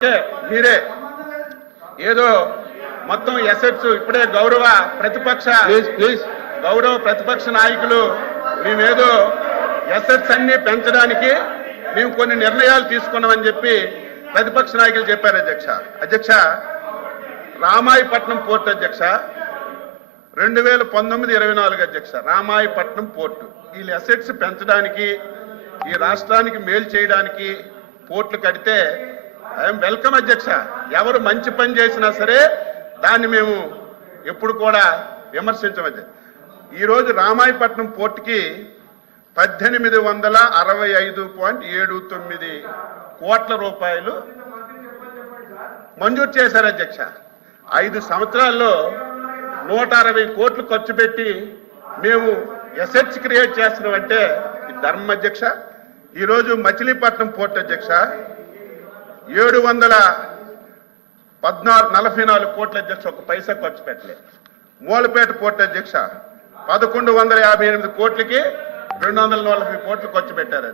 మీరే ఏదో మొత్తం ఎసెట్స్ ఇప్పుడే గౌరవ ప్రతిపక్ష నాయకులు మేమేదో ఎసెట్స్ అన్ని పెంచడానికి మేము కొన్ని నిర్ణయాలు తీసుకున్నామని చెప్పి ప్రతిపక్ష నాయకులు చెప్పారు. అధ్యక్ష రామాయపట్నం పోర్టు అధ్యక్ష 2019-24 అధ్యక్ష రామాయపట్నం పోర్టు వీళ్ళు ఎసెట్స్ పెంచడానికి ఈ రాష్ట్రానికి మేలు చేయడానికి పోర్టులు కడితే ఐఎమ్ వెల్కమ్ అధ్యక్ష. ఎవరు మంచి పని చేసినా సరే దాన్ని మేము ఎప్పుడు కూడా విమర్శించవచ్చు. ఈరోజు రామాయపట్నం పోర్టుకి 1865.79 కోట్ల రూపాయలు మంజూరు చేశారు అధ్యక్ష. 5 సంవత్సరాల్లో 160 కోట్లు ఖర్చు పెట్టి మేము ఎసెట్స్ క్రియేట్ చేస్తున్నామంటే ఇది ధర్మం అధ్యక్ష. ఈరోజు మచిలీపట్నం పోర్టు అధ్యక్ష 744 కోట్ల అధ్యక్ష, ఒక పైసా ఖర్చు పెట్టలేదు. మూలపేట పోర్టు అధ్యక్ష 1158 కోట్లకి 240 కోట్లు ఖర్చు పెట్టారు.